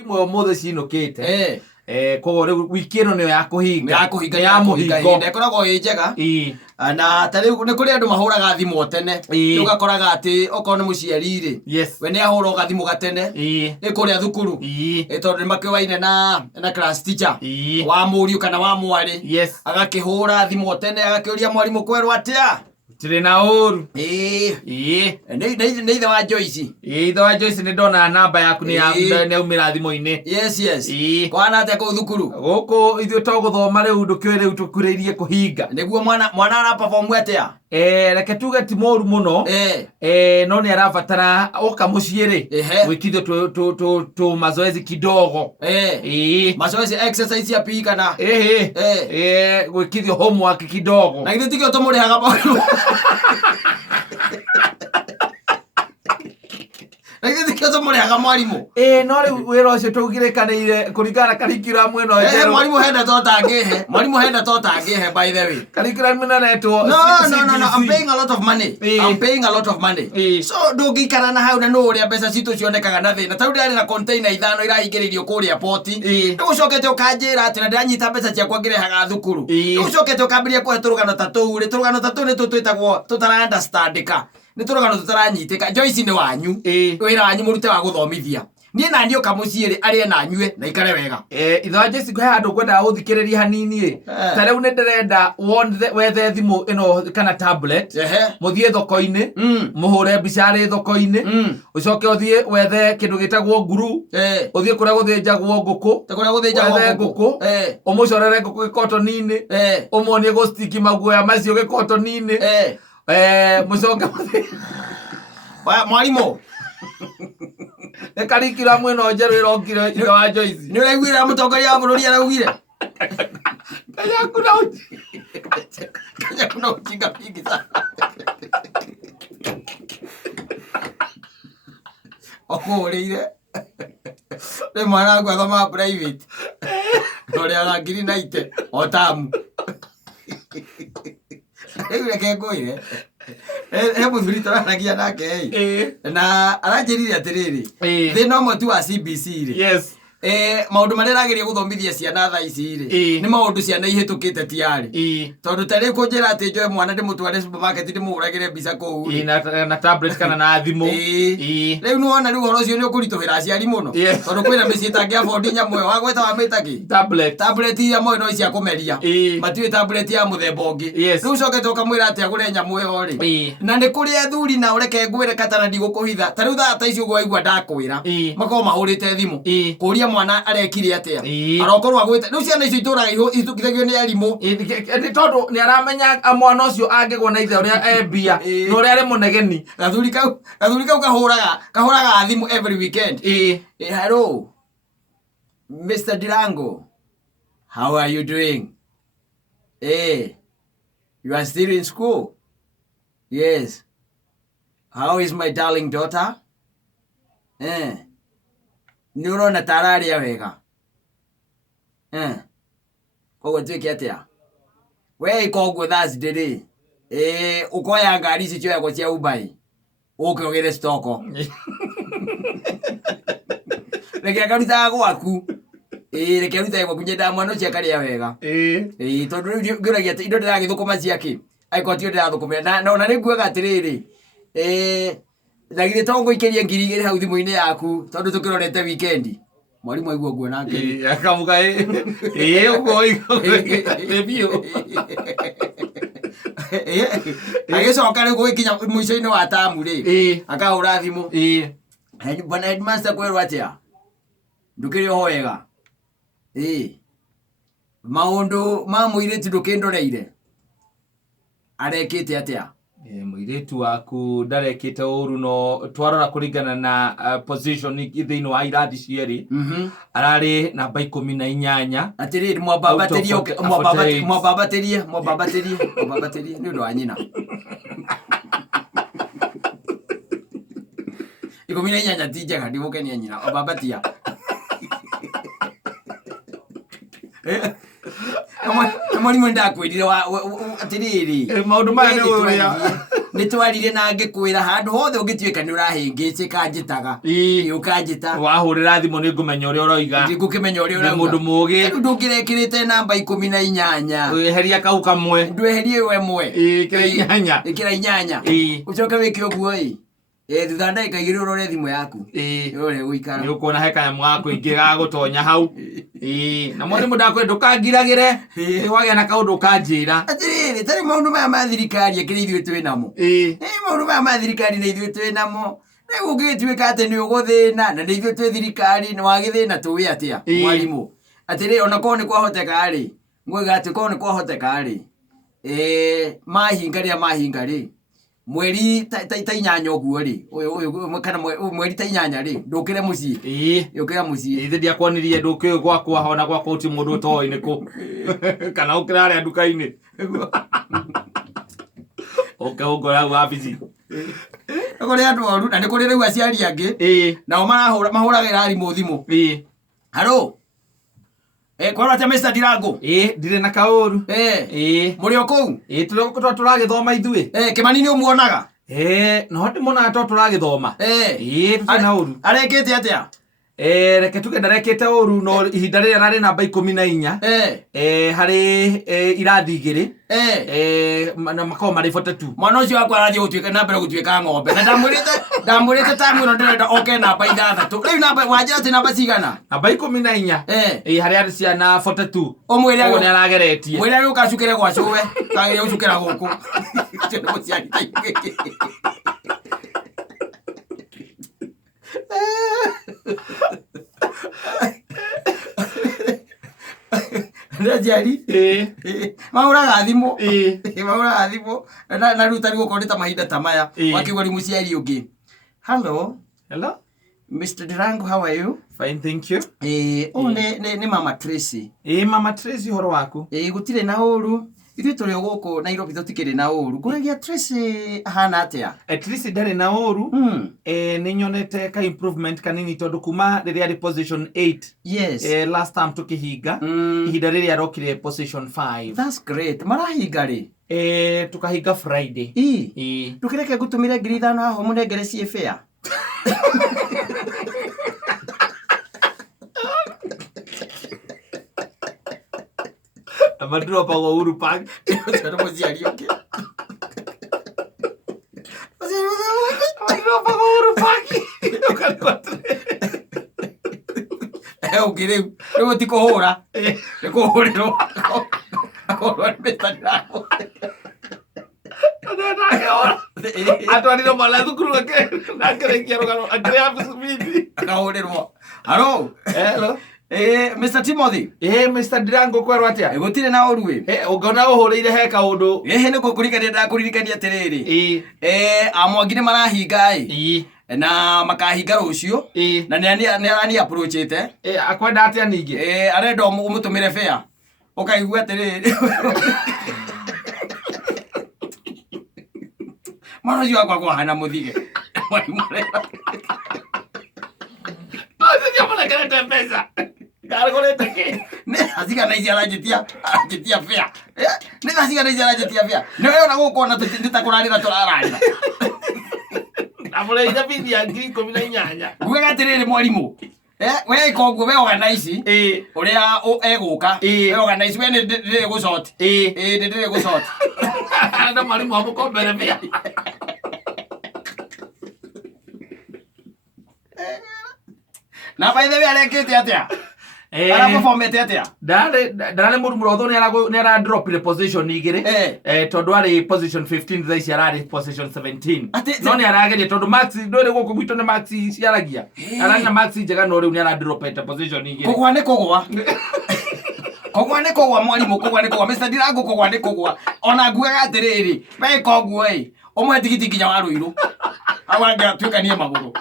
Imwe mothe cinukite kogo riu wiki ino niyo ya kuhinga ya muhingo ndekoragwo ĩ njega na tariu ni kuri andu mahuraga thimu tene ugakoraga ati okorwo ni muciari ri we ni ahura thimu gatene ni kuria thukuru tondu ni makiwaine na class teacher wa muriu kana wa mwari agakihura thimu tene agakiuria mwarimu kwerwo atia tire na uru ni ithe wa Joyce ithe wa Joyce ni ndona namba yaku ni ya umira thimu-ini yes kwana ate ku thukuru guku ithu to guthoma riu ndukio riu tukureirie kuhinga niguo mwana ara perform atia reke tuge ti moru muno no ni arabatara oka mucii ri gwikithio tu mazoezi kidogo mazoezi exercise ya PE kana gwikithio homework kidogo na ithu tikio tumurihaga mwarimu no riu wira ucio tugirikanire kuringana curriculum ino mwarimu henda tota angihe by the way curriculum ino netwo no I'm paying a lot of money so ndungikara na hau na no uria mbeca citu cionekaga na thina tau ndari na container ithano irahingiririo kuria poti nigucokete ukanjira ati na ndanyita mbeca ciakwa ngirehaga thukuru nigucokete ukambiria kuhe turugano tatu ni tutwitagwo tutara understandika ni turugano tutaranyitika Joyce ni wanyu wira wanyu murute wa guthomithia nie na ndio kamuciiri arie na nyue na ikare wega ithe wa Joyce ngwe handu kwenda guthikiriria hanini ta riu ni ndirenda wethe thimu ino kana tablet muthie thoko-ini muhure mbica ri thoko-ini ucoke uthie wethe kindu gitagwo nguru uthie kuria guthinjagwo nguku umucorere nguku gikotoni-ini umuonie gustiki maguoya macio gikotoni-ini mucoke mwarimu ne curriculum ino njeru irokire ithe wa Joyce ni uraiguira mutongoria wa bururi araugire kanya kuna ujinga mingi sana okurire ni mwana wangu athoma private uri ara ngiri 90 o tamu reke ngwire muthuri turaragia nake na aranjirire atiriri thina umwe tu wa CBC ri maundu maria rageria guthomithia ciana thaa ici ri ni maundu ciana ihitukite tiari tondu tari kunjira ati njoe mwana ndimutware supermarket ndimuragire mbica kuu na tablet kana na thimu riu ni wona riu horo ucio ni ukurituhira aciari muno tondu kwina micii itangi afford nyamwe wa gweta wa mitaki tablet ya moyo no cia kumeria matiwe tablet ya muthemba ungi riu cokete ukamwira ati agure nyamu iyo ri na ni kuri athuri na ureke ngwire katana ndigukuhitha tariu thata icio gwaigua ndakwira makao mahurite thimu kuria mwana arekire atia arokorwo agwite riu ciana icio ituraga itukithagio ni arimu ni tondu ni aramenya mwana ucio angigwa na ithe uria ebia no uria ari munegeni gathuri kau kahuraga thimu every weekend hello Mr. Dirango, how are you doing? You are still in school? Yes. How is my darling daughter? Ni urona tararia wega koguo twike atia we ikoguo Thursday ri ukoya ngari ici cioyagwo cia Ubai uke ugire stoko reke akaruta gwaku reke aruta gwaku nyenda mwana ucio akaria wega tondu ngiragia indo ndiragithukuma ciake aiko tio ndirathukumira na ona niguaga atiriri nagire tongo ikerie ngiri igiri hau thimu-ini yaku tondu tukirorete weekend mwarimu aigua nguo nake akamuga bio agicoka riu gugikinya mwico-ini wa tamu ri akahura thimu bwana headmaster kwerwo atia ndukiri ho wega maundu ma muiritu ndukindoreire arekite atia muiritu waku ndarekite uru no twarora kuringana na position thiini wa irathi cieri arari namba 18 atiriri mwababatirie ni undu wa nyina 18 ti njega ndigukenia nyina obabatia mwarimu ndakwirire atiriri maundu maya ni uria nitwarire na ngikwira handu hothe ungituika ni urahingicika njitaga ukanjita wahurira thimu ni ngumenya uria uroiga ngukimenya uria uroiga mundu mugi ndungirekirite namba 18 weheria kau kamwe ndweherie wemwe ikira inyanya ucoke wike uguo thutha ndagika igiri urore thimu yaku ure guikara ni ukuona he kanyamu gako ingi gagutonya hau na mwarimu ndakwe ndukangiragire wagia na kaundu ukanjira atiriri tari maundu maya ma thirikari akiri ithuĩ twĩ namo maundu maya ma thirikari na ithuĩ twĩ namo rĩu ũngĩtuĩka atĩ nĩ ũgũthĩna na nĩ ithuĩ twĩ thirikari nĩ wagĩthĩna tũĩ atĩa mwarimu atĩrĩ ona korwo nĩ kwahoteka rĩ ngwĩga atĩ korwo nĩ kwahoteka rĩ mahinga rĩrĩa mahinga rĩ mweri ta inyanya ũguo rĩ ũyũ kana mweri ta inyanya rĩ ndũkĩre mũciĩ ũkĩra mũciĩ ithe ndiakwonirie ndũkĩũĩ gwakwa hona gwakwa ũti mũndũ ũtoĩ nĩ kũ kana ũkĩra harĩa nduka-inĩ ũkĩhũngũra wabici kũrĩ andũ oru na nĩ kũrĩ rĩu aciari angĩ nao mahũragĩra arimũ thimũ haro kwara atĩa Mr. Ndirango ndirĩ na kaũru mũrĩ o kũu tũragĩthoma ithuĩ Kĩmani nĩ ũmuonaga no ndĩmuonaga to tũragĩthoma tũtirĩ na ũru arekĩte atĩa reke tuge ndarekĩte ũru no ihinda rĩrĩa ararĩ namba 14 harĩ irathi igĩrĩ na makorwo marĩ 42 mwana ũcio wakwa arathiĩ gũtuĩka na mbere gũtuĩka ng'ombe na ndamwĩrĩte tamu ĩno ndĩrenda oke namba 6 rĩu namba wanjĩra atĩ namba cigana namba 14 harĩ arĩ ciana 42 ũmwĩre nĩ arageretie mwĩre rĩu ũkacukĩre gwa cũwe kagĩrĩa ũcukĩra gũkũ Ndajari mahũraga thimũ na rĩu tari gũkorwo nĩ ta mahinda ta maya wakĩgũa rĩ mũciari ũngĩ hello Mr. Ndirango, how are you? Fine, thank you. Nĩ Mama Tracy. Mama Tracy horo waku? Gũtirĩ na ũru. Ithuĩ tũrĩ gũkũ Nairobi tũtikĩrĩ na ũru. Kũragia Tracy ahana atĩa? Tracy ndarĩ na ũru. Nĩ nyonete ka improvement kanini tondũ kuma rĩrĩa arĩ position 8. Yes. Last time tũkĩhinga. Ihinda rĩrĩa arokire position 5. That's great. Marahinga rĩ? Tukahinga Friday. Ndũkĩreke ngũtũmĩre 5,000 haha mũnengere ciĩ fair. Amadropa wa Uhuru Park. Sasa mũciari ũngĩ. Amadropa wa Uhuru Park. Ũngĩ rĩu ũtikũhũra. Nĩ kũhũrĩrwo. Akorwo nĩ Mr. Ndirango. Atwarire mwana thukuru akĩrĩkia rũgano akĩrĩa bicibidi akahũrĩrwo. Hello. Mr. Timothy. Mr. Ndirango kwerwo atĩa? Gũtirĩ na ũru ũngĩona ũhũrĩire he kaũndũ. Nĩ gũkũririkania ndakũririkania atĩrĩrĩ. Amwangi nĩ marahinga na makahinga rũciũ na nĩ arani approachĩte. Akwenda atĩa ningĩ? Arenda ũmũtũmĩre fair. Ũkaigua atĩrĩrĩ. Mwana ũcio wakwa kwahana mũthige. Mũrekerete mbeca. Ngarũgũrĩte kĩ? Nĩ acigana ici aranjĩtia fair. Nĩ acigana ici aranjĩtia fair. Nĩ wona gũkũ ona tũtakũrarĩra tũrararĩra. Amũreire bithi ya 18,000. Ngugaga atĩrĩrĩ mwarimũ. We koguo we organize ũrĩa egũka. We organize we nĩ ndĩrĩ gũcoti. Nĩ ndĩrĩ gũcoti. Na mwarimu amũkombere fair. Na by the way arekĩte atĩa? Arapefomete atĩa? Ndararĩ mũrumũrotho nĩ aradropire position igĩrĩ tondũ arĩ position 15 thaa ici ararĩ position 17 no nĩ arageria tondũ max ndũrĩ gũkũ gwitũ nĩ max ciaragia ararĩ na max njega no rĩu nĩ aradropete position igĩrĩ. Kũgwa nĩ kũgwa. Kũgwa nĩ kũgwa mwarimũ, kũgwa nĩ kũgwa. Mr. Ndirango kũgwa nĩ kũgwa. Ona nguaga atĩrĩrĩ we koguo ũmwe tigiti nginya wa Rũirũ. Awangĩatuĩkanie magũrũ.